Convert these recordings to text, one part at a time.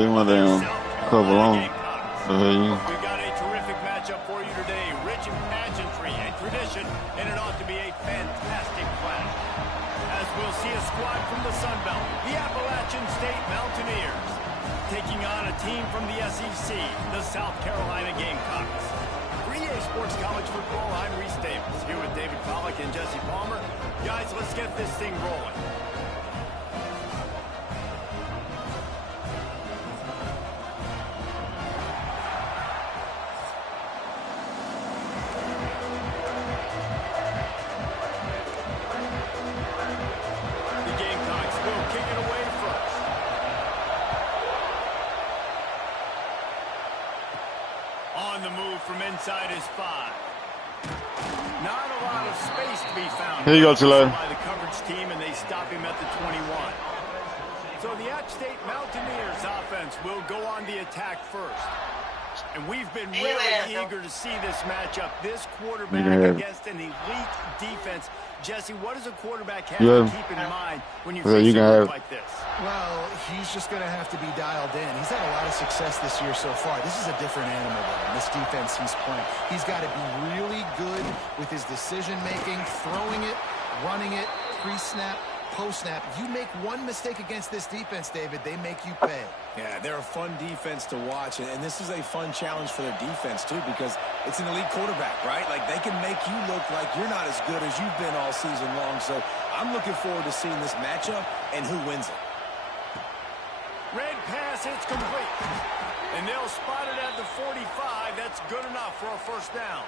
leave my damn cover on. We've got a terrific matchup for you today, rich in pageantry and tradition, and it ought to be a fantastic clash. As we'll see a squad from the Sun Belt, the Appalachian State Mountaineers, taking on a team from the SEC, the South Carolina Gamecocks. 3A Sports College Football, I'm Reese Davis, here with David Pollack and Jesse Palmer. Guys, let's get this thing rolling. From inside his 5. Not a lot of space to be found. Here you go, Tulare. By the coverage team, and they stop him at the 21. So the App State Mountaineers offense will go on the attack first. And we've been really eager to see this matchup. This quarterback against an elite defense. Jesse, what does a quarterback have to keep in mind when you face a like this? Well, he's just going to have to be dialed in. He's had a lot of success this year so far. This is a different animal, though, this defense he's playing. He's got to be really good with his decision-making, throwing it, running it, pre-snap, post-snap. You make one mistake against this defense, David, they make you pay. Yeah, they're a fun defense to watch, and this is a fun challenge for their defense, too, because it's an elite quarterback, right? Like, they can make you look like you're not as good as you've been all season long, so I'm looking forward to seeing this matchup and who wins it. Red pass, it's complete. And they'll spot it at the 45. That's good enough for a first down.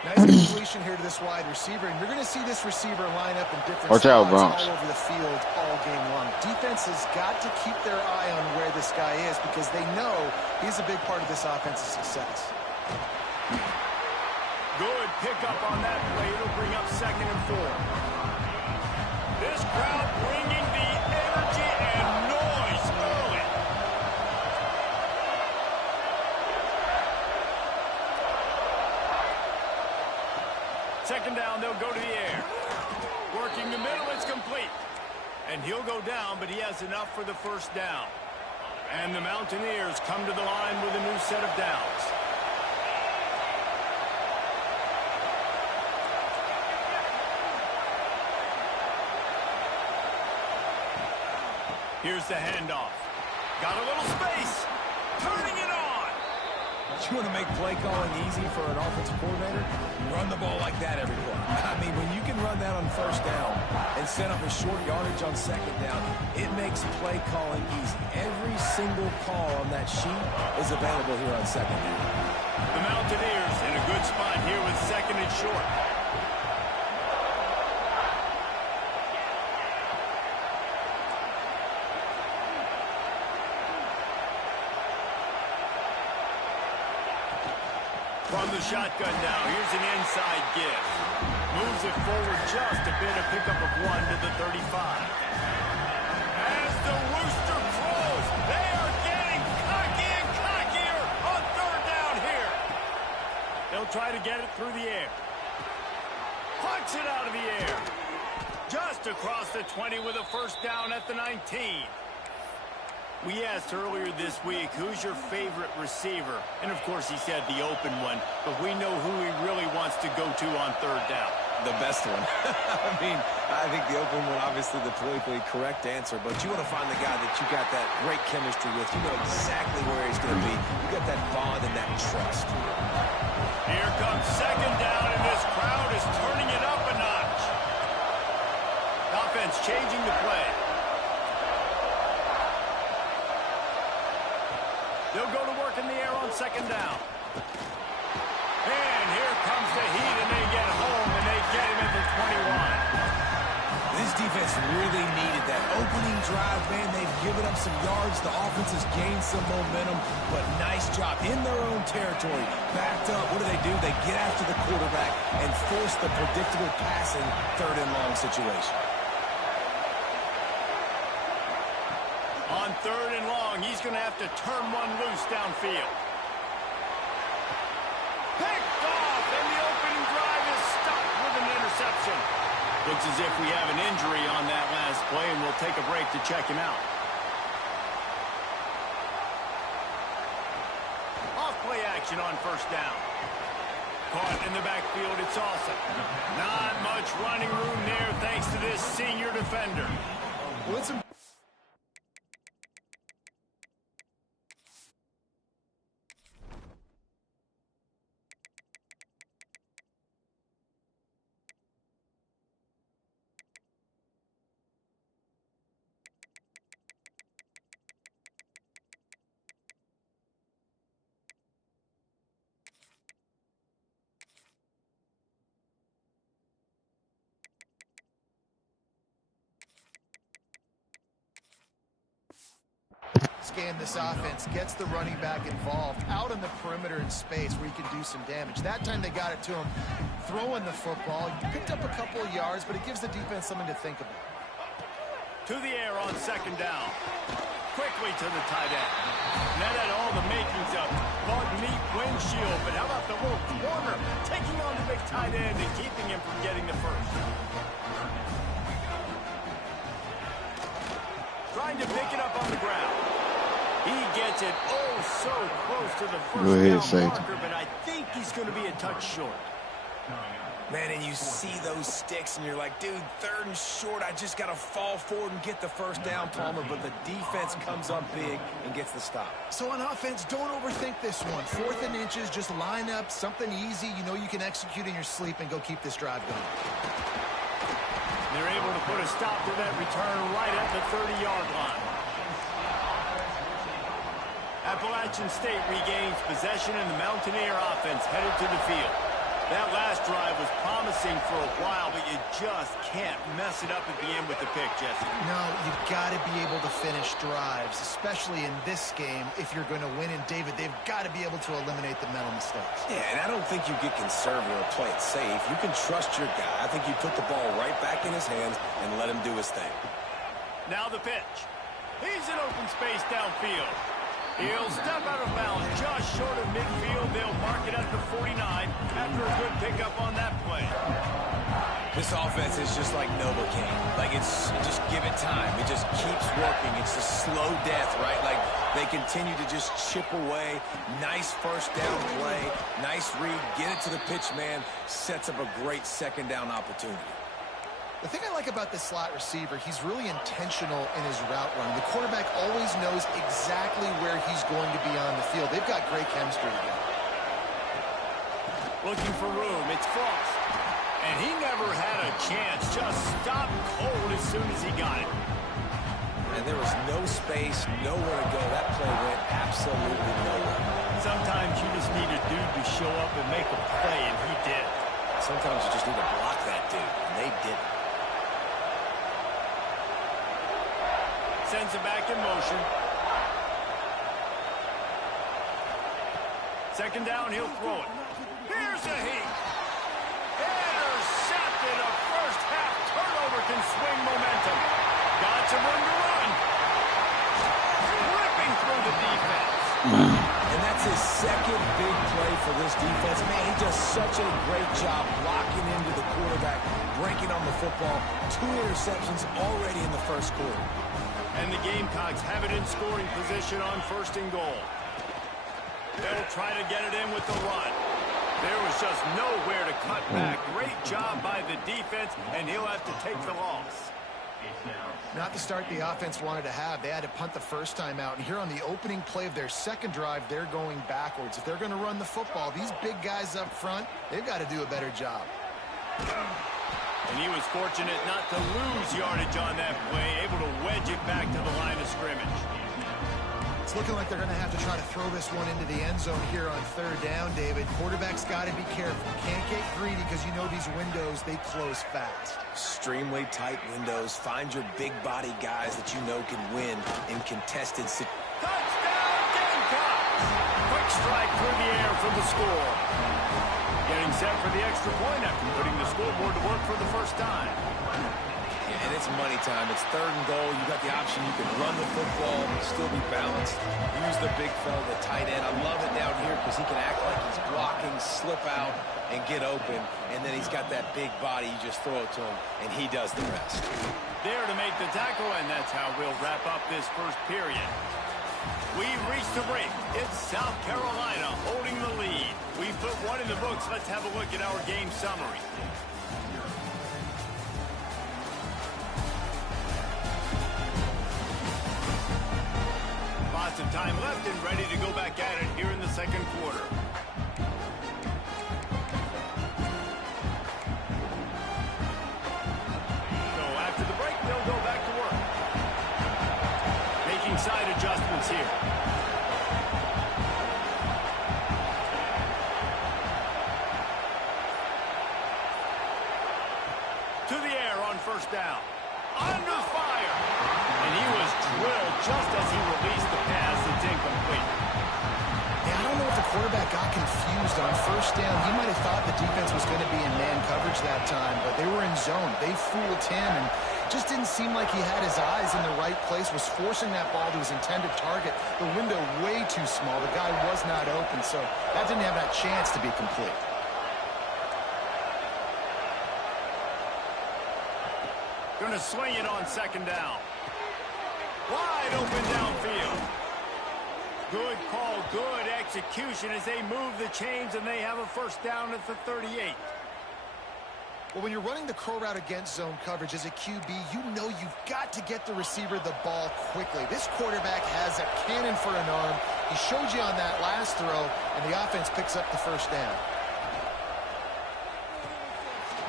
Nice completion here to this wide receiver, and you're going to see this receiver line up in different spots all over the field all game long. Defense has got to keep their eye on where this guy is because they know he's a big part of this offense's success. Good pickup on that play. It'll bring up 2nd and 4. This crowd bringing the energy and noise early. Second down, they'll go to the air. Working the middle, it's complete. And he'll go down, but he has enough for the first down. And the Mountaineers come to the line with a new set of downs. Here's the handoff. Got a little space. Turning it on. You want to make play calling easy for an offensive coordinator? Run the ball like that every play. I mean, when you can run that on first down and set up a short yardage on second down, it makes play calling easy. Every single call on that sheet is available here on second down. The Mountaineers in a good spot here with 2nd and short. From the shotgun now, here's an inside give. Moves it forward just a bit, a pickup of 1 to the 35. As the rooster crows, they are getting cocky and cockier on 3rd down here. They'll try to get it through the air. Punch it out of the air. Just across the 20 with a first down at the 19. We asked earlier this week, who's your favorite receiver? And, of course, he said the open one. But we know who he really wants to go to on 3rd down. The best one. I mean, I think the open one, obviously the politically correct answer. But you want to find the guy that you got that great chemistry with. You know exactly where he's going to be. You got that bond and that trust. Here comes 2nd down, and this crowd is turning it up a notch. Offense changing the play. They'll go to work in the air on 2nd down. And here comes the heat, and they get home, and they get him at the 21. This defense really needed that opening drive, man. They've given up some yards. The offense has gained some momentum, but nice job in their own territory. Backed up. What do? They get after the quarterback and force the predictable passing 3rd and long situation. On 3rd and long, he's going to have to turn one loose downfield. Picked off, and the opening drive is stopped with an interception. Looks as if we have an injury on that last play, and we'll take a break to check him out. first down. Caught in the backfield, it's Awesome. Not much running room there thanks to this senior defender. Well, it's a Scan this offense, gets the running back involved, out on the perimeter in space where he can do some damage. That time they got it to him throwing the football. He picked up a couple of yards, but it gives the defense something to think about. To the air on second down. Quickly to the tight end. That had all the makings of bug meat windshield, but how about the little corner taking on the big tight end and keeping him from getting the first? Trying to pick it up on the ground. He gets it so close to the first down marker, but I think he's going to be a touch short. Man, and you see those sticks, and you're like, dude, 3rd and short, I just got to fall forward and get the first down, Palmer, but the defense comes up big and gets the stop. So on offense, don't overthink this one. 4th and inches, just line up, something easy you know you can execute in your sleep and go keep this drive going. They're able to put a stop to that return right at the 30-yard line. Appalachian State regains possession, and the Mountaineer offense headed to the field. That last drive was promising for a while, but you just can't mess it up at the end with the pick, Jesse. No, you've got to be able to finish drives, especially in this game. If you're going to win, and David, they've got to be able to eliminate the mental mistakes. Yeah, and I don't think you get conservative or play it safe. You can trust your guy. I think you put the ball right back in his hands and let him do his thing. Now the pitch. He's in open space downfield. He'll step out of bounds just short of midfield. They'll mark it at the 49 after a good pickup on that play. This offense is just like Novocaine. Like, it's just give it time. It just keeps working. It's a slow death, right? Like, they continue to just chip away. Nice first down play. Nice read. Get it to the pitch man. Sets up a great second down opportunity. The thing I like about this slot receiver, he's really intentional in his route running. The quarterback always knows exactly where he's going to be on the field. They've got great chemistry together. Looking for room, it's Frost. And he never had a chance. Just stopped cold as soon as he got it. And there was no space, nowhere to go. That play went absolutely nowhere. Sometimes you just need a dude to show up and make a play, and he did. Sometimes you just need to block that dude, and they didn't. Sends it back in motion. Second down, he'll throw it. Here's a heat. Intercepted. A first half turnover can swing momentum. Got some room to run. Ripping through the defense. And that's his second big play for this defense. Man, he does such a great job blocking into the quarterback, breaking on the football. 2 interceptions already in the first quarter. And the Gamecocks have it in scoring position on 1st and goal. They'll try to get it in with the run. There was just nowhere to cut back. Great job by the defense, and he'll have to take the loss. Not the start the offense wanted to have. They had to punt the first time out. And here on the opening play of their second drive, they're going backwards. If they're going to run the football, these big guys up front, they've got to do a better job. And he was fortunate not to lose yardage on that play, able to wedge it back to the line of scrimmage. It's looking like they're going to have to try to throw this one into the end zone here on 3rd down, David. Quarterback's got to be careful. Can't get greedy because you know these windows, they close fast. Extremely tight windows. Find your big body guys that you know can win in contested situations. Touchdown, Gamecocks! Quick strike through the air for the score. Getting set for the extra point after putting the scoreboard to work for the first time. Yeah, and it's money time. It's 3rd and goal. You got the option. You can run the football, still be balanced. Use the big fella, the tight end. I love it down here because he can act like he's blocking, slip out, and get open. And then he's got that big body. You just throw it to him, and he does the rest. There to make the tackle, and that's how we'll wrap up this first period. we've reached the break. It's South Carolina holding the lead. We've put one in the books. Let's have a look at our game summary. Lots of time left and ready to go back at it here in the second quarter. So after the break, they'll go back to work. Making side adjustments here. To the air on first down. Under fire. And he was drilled just as he released the pass. It's incomplete. Yeah, I don't know if the quarterback got confused on first down. He might have thought the defense was going to be in man coverage that time, but they were in zone. They fooled him and just didn't seem like he had his eyes in the right place, was forcing that ball to his intended target. The window way too small. The guy was not open, so that didn't have that chance to be complete. Going to swing it on second down. Wide open downfield. Good call, good execution as they move the chains and they have a first down at the 38. Well, when you're running the curl route against zone coverage as a QB, you know you've got to get the receiver the ball quickly. This quarterback has a cannon for an arm. He showed you on that last throw, and the offense picks up the first down.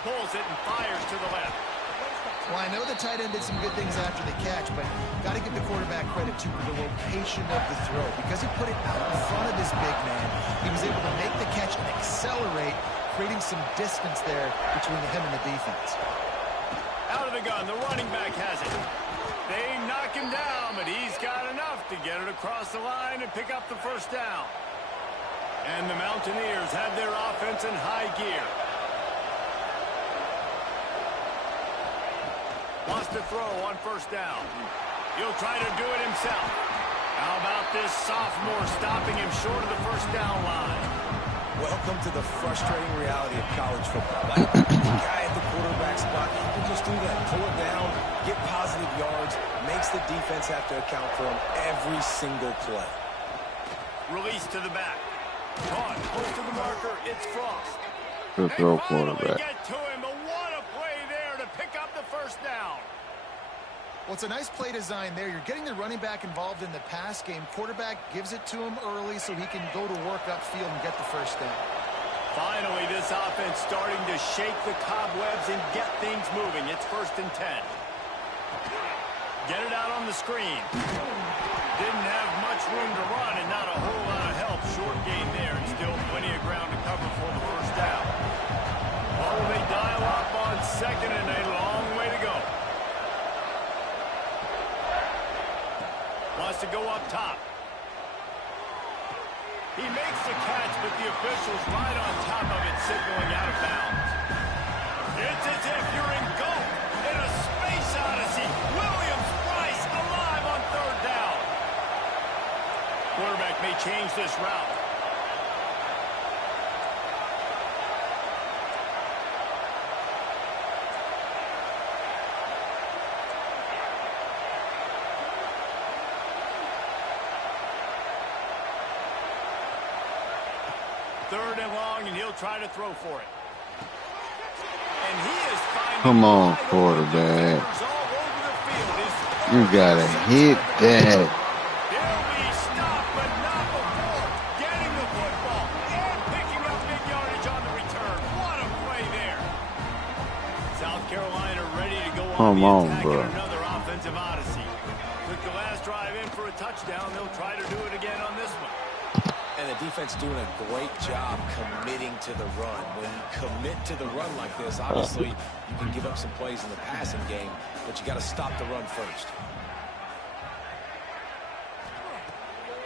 Pulls it and fires to the left. Well, I know the tight end did some good things after the catch, but got to give the quarterback credit, too, for the location of the throw. Because he put it out in front of his big man, he was able to make the catch and accelerate, creating some distance there between him and the defense. Out of the gun, the running back has it. They knock him down, but he's got enough to get it across the line and pick up the first down. And the Mountaineers have their offense in high gear. Wants to throw on first down. He'll try to do it himself. How about this sophomore stopping him short of the first down line? Welcome to the frustrating reality of college football. Like the guy at the quarterback spot, he can just do that. Pull it down, get positive yards, makes the defense have to account for him every single play. Release to the back. Caught close to the marker. It's Frost. Good throw, quarterback. Get to him, but what a play there to pick up the first down. Well, it's a nice play design there. You're getting the running back involved in the pass game. Quarterback gives it to him early so he can go to work upfield and get the first down. Finally, this offense starting to shake the cobwebs and get things moving. It's 1st and 10. Get it out on the screen. Didn't have much room to run and not a whole lot of help. Short gain there and still plenty of ground to cover for the first down. Oh, they dial up on second and a long way to go. Wants to go up top. He makes the catch, but the official's right on top of it, signaling out of bounds. It's as if you're engulfed in a space odyssey. Williams-Brice alive on third down. Quarterback may change this route. Third and long, and he'll try to throw for it. And he is finding Come on, quarterback. You gotta hit that. He'll be stopped, but not before getting the football and picking up big yardage on the return. What a play there. South Carolina ready to go on the attack in another offensive odyssey. Took the last drive in for a touchdown. They'll try to do it again on this one. And the defense doing a great job committing to the run. When you commit to the run like this, obviously you can give up some plays in the passing game, but you got to stop the run first.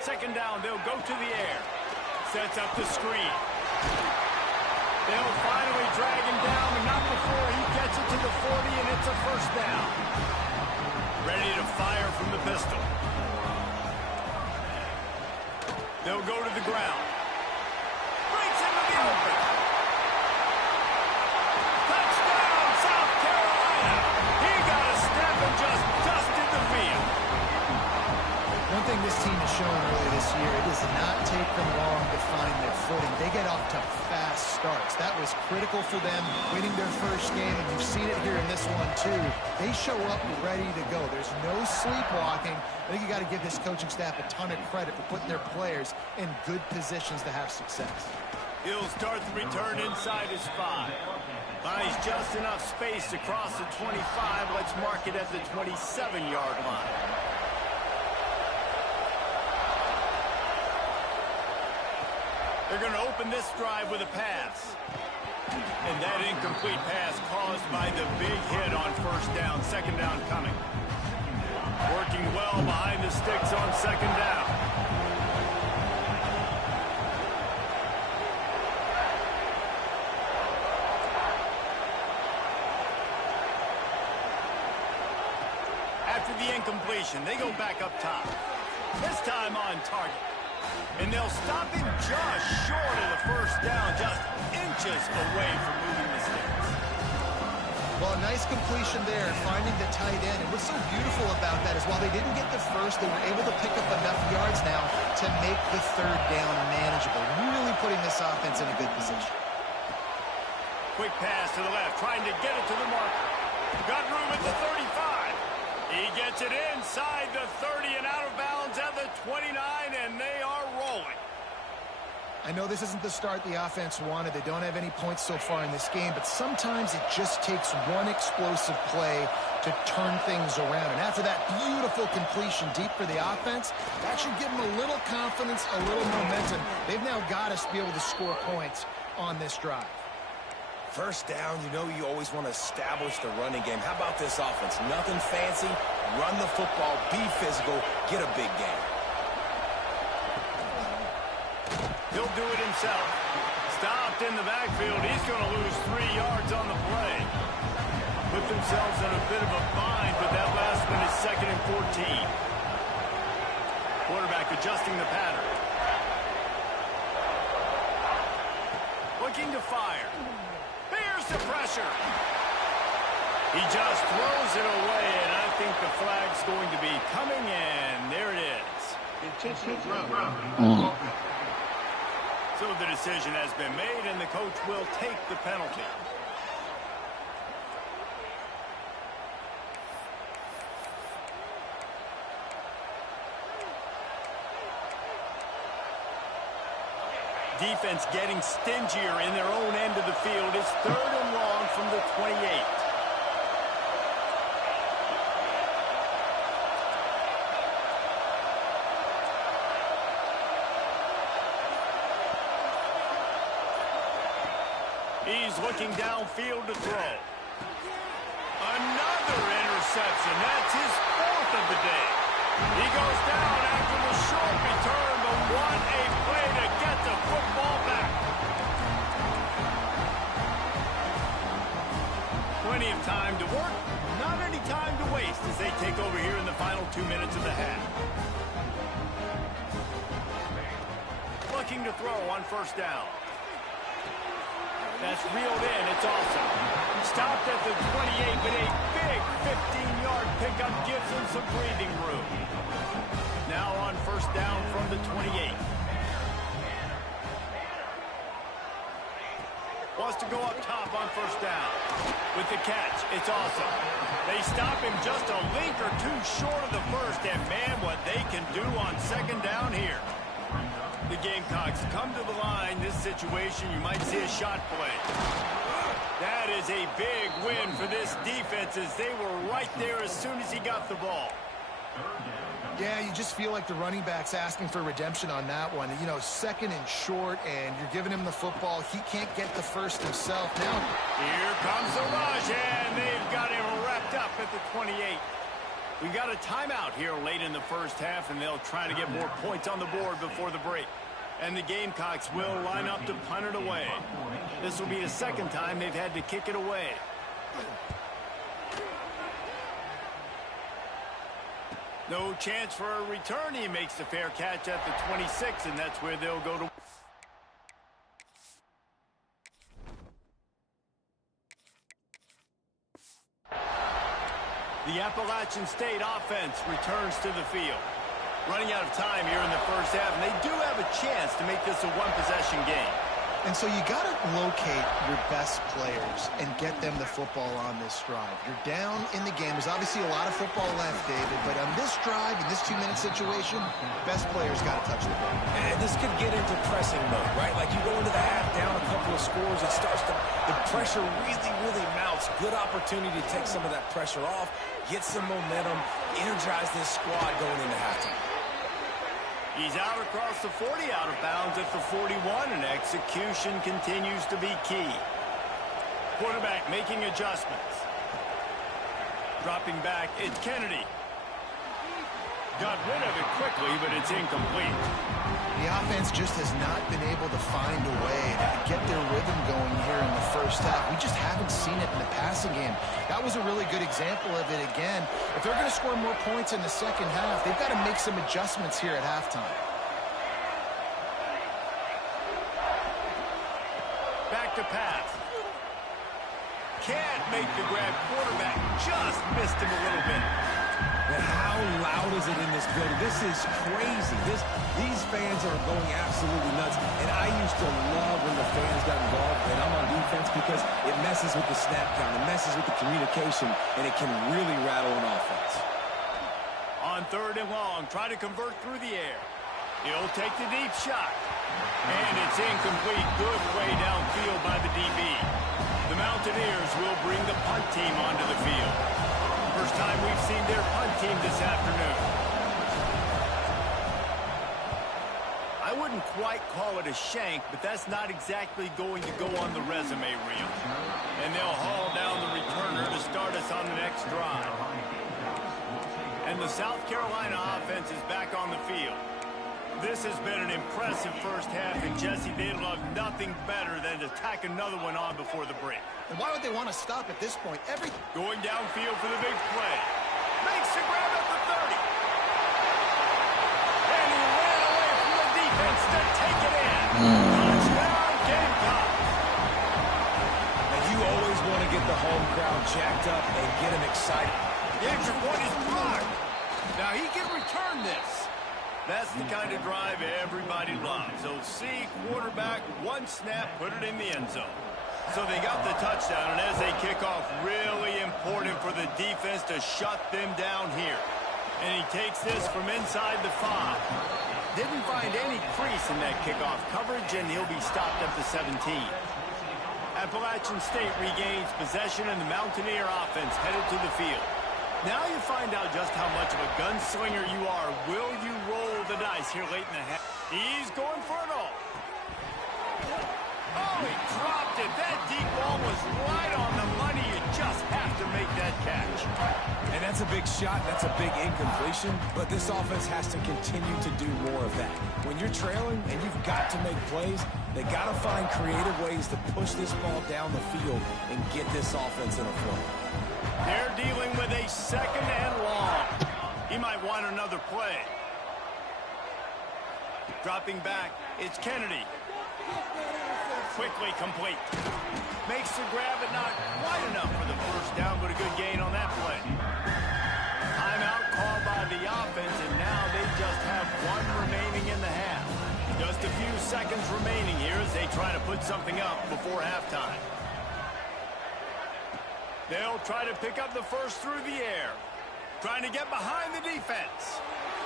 Second down, they'll go to the air. Sets up the screen. They'll finally drag him down, but not before he gets it to the 40, and it's a first down. Ready to fire from the pistol. They'll go to the ground. Breaks into the open. Touchdown, South Carolina. He got a step and just dusted the field. One thing this team has shown early this year, it does not take them long to find their footing. They get off to fast starts. That was critical for them winning their first game, and you've seen it here in this one too. They show up ready to go. There's no sleepwalking. I think you got to give this coaching staff a ton of credit for putting their players in good positions to have success. He'll start the return inside his 5. Buys just enough space to cross the 25. Let's mark it at the 27-yard line. They're going to open this drive with a pass. And that incomplete pass caused by the big hit on first down. Second down coming. Working well behind the sticks on second down. After the incompletion, they go back up top. This time on target. And they'll stop him just short of the first down, just inches away from moving the sticks. Well, a nice completion there, finding the tight end. And what's so beautiful about that is while they didn't get the first, they were able to pick up enough yards now to make the third down manageable, really putting this offense in a good position. Quick pass to the left, trying to get it to the marker. Got room at the 35. He gets it inside the 30 and out of bounds at the 29, and they are rolling. I know this isn't the start the offense wanted. They don't have any points so far in this game, but sometimes it just takes one explosive play to turn things around. And after that beautiful completion deep for the offense, that should give them a little confidence, a little momentum. They've now got us to be able to score points on this drive. First down, you know you always want to establish the running game. How about this offense? Nothing fancy. Run the football, be physical, get a big gain. He'll do it himself. Stopped in the backfield. He's going to lose 3 yards on the play. Put themselves in a bit of a bind, but that last one is 2nd and 14. Quarterback adjusting the pattern. Looking to fire. Here's the pressure. He just throws it away, and I think the flag's going to be coming, and there it is. Intentional throw. So the decision has been made, and the coach will take the penalty. Defense getting stingier in their own end of the field. It's 3rd and long from the 28. He's looking downfield to throw. Another interception. That's his 4th of the day. He goes down after the short return, but what a play to get the football back. Plenty of time to work, not any time to waste as they take over here in the final 2 minutes of the half. Looking to throw on first down. That's reeled in. It's awesome. Stopped at the 28, but a big 15-yard pickup gives him some breathing room. Now on first down from the 28. Wants to go up top on first down. With the catch, it's awesome. They stop him just a link or two short of the first, and man, what they can do on second down here. The Gamecocks come to the line. This situation, you might see a shot play. That is a big win for this defense as they were right there as soon as he got the ball. Yeah, you just feel like the running back's asking for redemption on that one. You know, 2nd and short, and you're giving him the football. He can't get the first himself. Now, here comes the rush, and they've got him wrapped up at the 28. We got a timeout here late in the first half, and they'll try to get more points on the board before the break. And the Gamecocks will line up to punt it away. This will be the 2nd time they've had to kick it away. No chance for a return. He makes the fair catch at the 26, and that's where they'll go to. The Appalachian State offense returns to the field. Running out of time here in the first half, and they do have a chance to make this a one-possession game. And so you got to locate your best players and get them the football on this drive. You're down in the game. There's obviously a lot of football left, David, but on this drive, in this 2-minute situation, best players got to touch the ball. And this could get into pressing mode, right? Like you go into the half down a couple of scores, it starts to, the pressure really, really mounts. Good opportunity to take some of that pressure off, get some momentum, energize this squad going into halftime. He's out across the 40, out of bounds at the 41, and execution continues to be key. Quarterback making adjustments. Dropping back, it's Kennedy. Got rid of it quickly, but it's incomplete. The offense just has not been able to find a way to get their rhythm going here in the first half. We just haven't seen it in the passing game. That was a really good example of it again. If they're going to score more points in the second half, they've got to make some adjustments here at halftime. Back to pass. Can't make the grab. Quarterback just missed him a little bit. And how loud is it in this building? This is crazy. These fans are going absolutely nuts. And I used to love when the fans got involved, and I'm on defense, because it messes with the snap count, it messes with the communication, and it can really rattle an offense. On 3rd and long, try to convert through the air. He'll take the deep shot. And it's incomplete. Good play downfield by the DB. The Mountaineers will bring the punt team onto the field. First time we've seen their punt team this afternoon. I wouldn't quite call it a shank, but that's not exactly going to go on the resume reel. And they'll haul down the returner to start us on the next drive. And the South Carolina offense is back on the field. This has been an impressive first half, and Jesse, they'd love nothing better than to tack another one on before the break. And why would they want to stop at this point? Going downfield for the big play. Makes the grab at the 30. And he ran away from the defense to take it in. Touchdown, Gamecocks. And you always want to get the home crowd jacked up and get them excited. The extra point is blocked. Now he can return this. That's the kind of drive everybody loves. So see, quarterback, one snap, put it in the end zone. So they got the touchdown, and as they kick off, really important for the defense to shut them down here. And he takes this from inside the 5. Didn't find any crease in that kickoff coverage, and he'll be stopped at the 17. Appalachian State regains possession, and the Mountaineer offense headed to the field. Now you find out just how much of a gunslinger you are. Will you roll the dice here late in the half? He's going for it all. Oh, he dropped it. That deep ball was right on the money. You just have to make that catch. And that's a big shot. That's a big incompletion. But this offense has to continue to do more of that. When you're trailing and you've got to make plays, they got to find creative ways to push this ball down the field and get this offense in a flow. They're dealing with a 2nd and long. He might want another play. Dropping back, it's Kennedy. Quickly complete. Makes the grab, but not quite enough for the first down, but a good gain on that play. Timeout called by the offense, and now they just have 1 remaining in the half. Just a few seconds remaining here as they try to put something up before halftime. They'll try to pick up the first through the air. Trying to get behind the defense.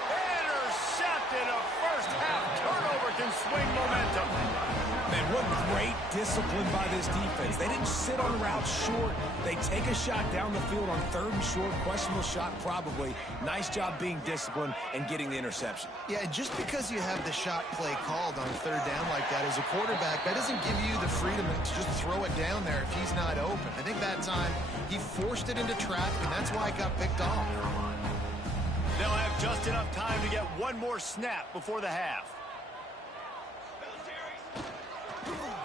Intercepted. A first half turnover can swing momentum. Man, what great discipline by this defense. They didn't sit on routes short. They take a shot down the field on 3rd and short. Questionable shot probably. Nice job being disciplined and getting the interception. Yeah, just because you have the shot play called on 3rd down like that as a quarterback, that doesn't give you the freedom to just throw it down there if he's not open. I think that time he forced it into traffic, and that's why it got picked off. They'll have just enough time to get one more snap before the half.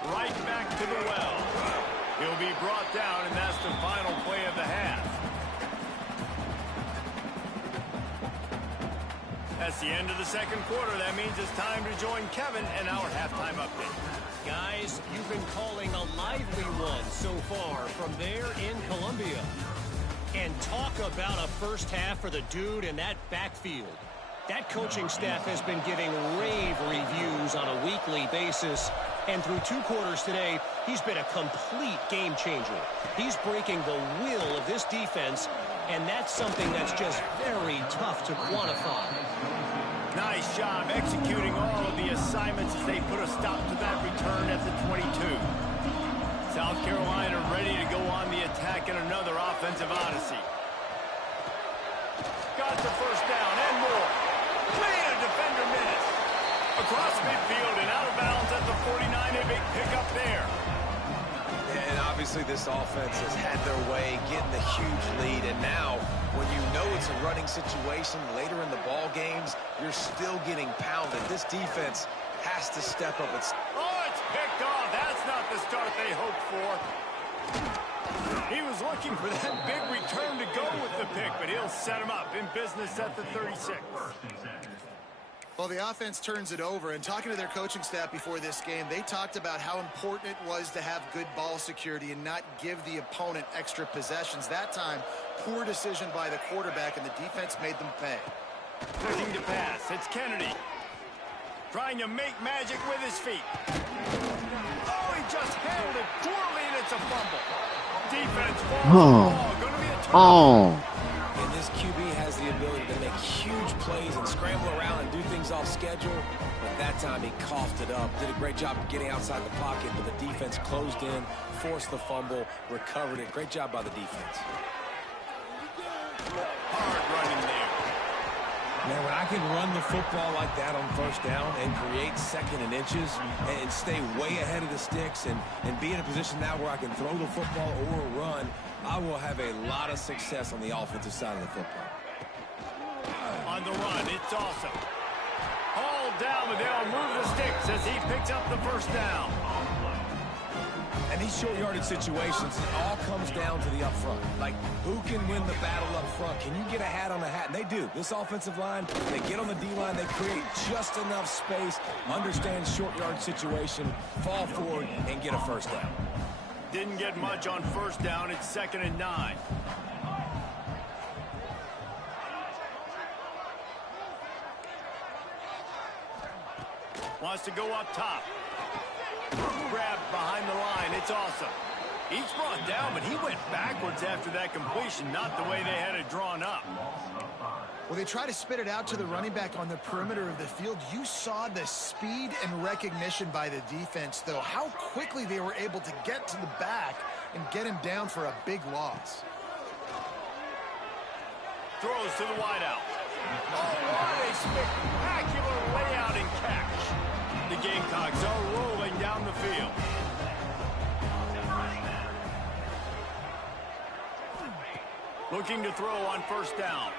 Right back to the well. He'll be brought down, and that's the final play of the half. That's the end of the 2nd quarter. That means it's time to join Kevin in our halftime update. Guys, you've been calling a lively one so far from there in Columbia. And talk about a first half for the dude in that backfield. That coaching staff has been giving rave reviews on a weekly basis. And through 2 quarters today, he's been a complete game changer. He's breaking the will of this defense, and that's something that's just very tough to quantify. Nice job executing all of the assignments as they put a stop to that return at the 22. South Carolina ready to go on the attack in another offensive odyssey. Got the first down and more. Clean a defender miss. Across midfield and out of bounds at the 49. A big pickup there. And obviously this offense has had their way, getting the huge lead. And now, when you know it's a running situation later in the ball games, you're still getting pounded. This defense has to step up. Oh, it's picked off. That's not the start they hoped for. He was looking for that big return to go with the pick, but he'll set him up in business at the 36. Well, the offense turns it over, and talking to their coaching staff before this game, they talked about how important it was to have good ball security and not give the opponent extra possessions. That time, poor decision by the quarterback, and the defense made them pay. Looking to pass. It's Kennedy. Trying to make magic with his feet. Oh, he just handled it poorly, and it's a fumble. Defense falls ball. Going to be a turnover. And this QB has the ability to make huge plays and scramble around and do things off schedule. But that time he coughed it up. Did a great job of getting outside the pocket, but the defense closed in, forced the fumble, recovered it. Great job by the defense. Hard running there. Man, when I can run the football like that on first down and create second and inches and stay way ahead of the sticks and be in a position now where I can throw the football or run, I will have a lot of success on the offensive side of the football. On the run, it's awesome. Hauled down, but they'll move the sticks as he picks up the first down. And these short yardage situations, it all comes down to the up front. Like, who can win the battle up front? Can you get a hat on the hat? And they do. This offensive line, they get on the D-line, they create just enough space, understand short yard situation, fall forward, and get a first down. Didn't get much on first down. It's 2nd and 9. Wants to go up top. Grab behind the line. It's awesome. He's brought down, but he went backwards after that completion, not the way they had it drawn up. Well, they try to spit it out to the running back on the perimeter of the field. You saw the speed and recognition by the defense, though. How quickly they were able to get to the back and get him down for a big loss. Throws to the wideout. Oh, what a spectacular layout and catch. The Gamecocks are rolling down the field. Looking to throw on first down.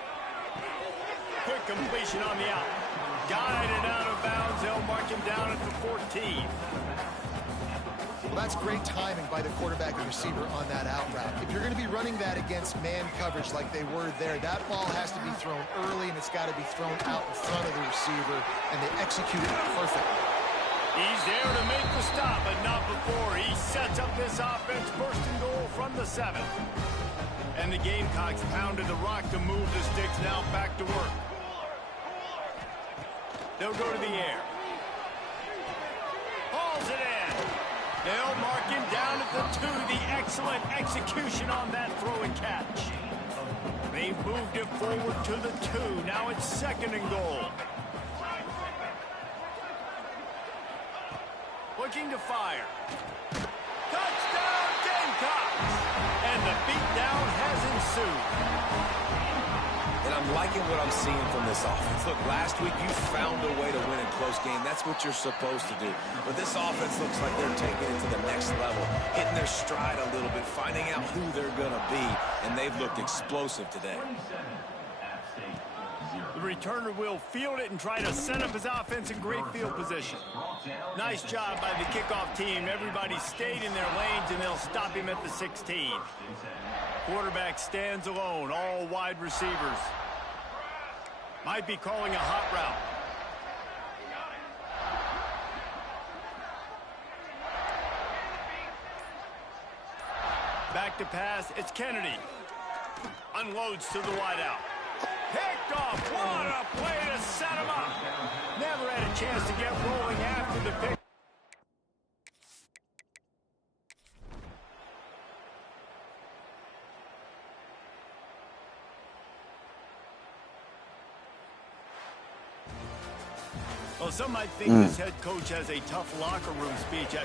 Quick completion on the out. Guided out of bounds. They'll mark him down at the 14. Well, that's great timing by the quarterback and receiver on that out route. If you're going to be running that against man coverage like they were there, that ball has to be thrown early, and it's got to be thrown out in front of the receiver, and they execute it perfectly. He's there to make the stop, but not before. He sets up this offense, first and goal from the 7. And the Gamecocks pounded the rock to move the sticks, now back to work. They'll go to the air. Hauls it in. They'll mark him down at the 2. The excellent execution on that throw and catch. They've moved it forward to the 2. Now it's 2nd and goal. Looking to fire. Touchdown, Gamecocks! And the beatdown has ensued. And I'm liking what I'm seeing from this offense. Look, last week you found a way to win a close game. That's what you're supposed to do. But this offense looks like they're taking it to the next level, hitting their stride a little bit, finding out who they're going to be, and they've looked explosive today. The returner will field it and try to set up his offense in great field position. Nice job by the kickoff team. Everybody stayed in their lanes, and they'll stop him at the 16. Quarterback stands alone, all wide receivers. Might be calling a hot route. Back to pass, it's Kennedy. Unloads to the wideout. Picked off. What a play to set him up. Never had a chance to get rolling after the pick. Well, some might think this head coach has a tough locker room speech.